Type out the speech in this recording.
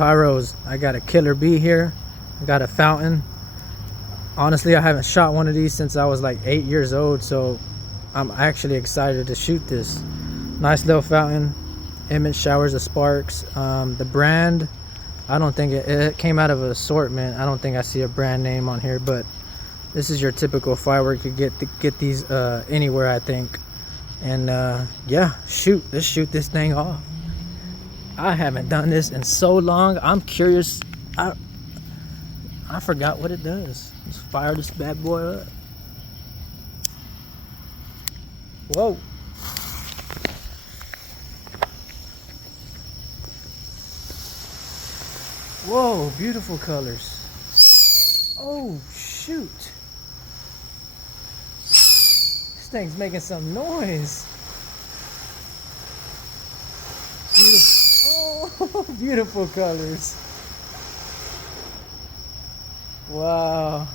pyros. I got a killer bee here. I got a fountain. Honestly, I haven't shot one of these since I was like 8 years old, so I'm actually excited to shoot this. Nice little fountain. Image showers of sparks. The brand, I don't think it came out of an assortment. I don't think I see a brand name on here, but this is your typical firework. You get these anywhere, I think. And yeah, let's shoot this thing off. I haven't done this in so long. I'm curious. I forgot what it does. Let's fire this bad boy up. Whoa. Whoa, beautiful colors. Oh, shoot. This thing's making some noise. Oh, beautiful colors. Wow.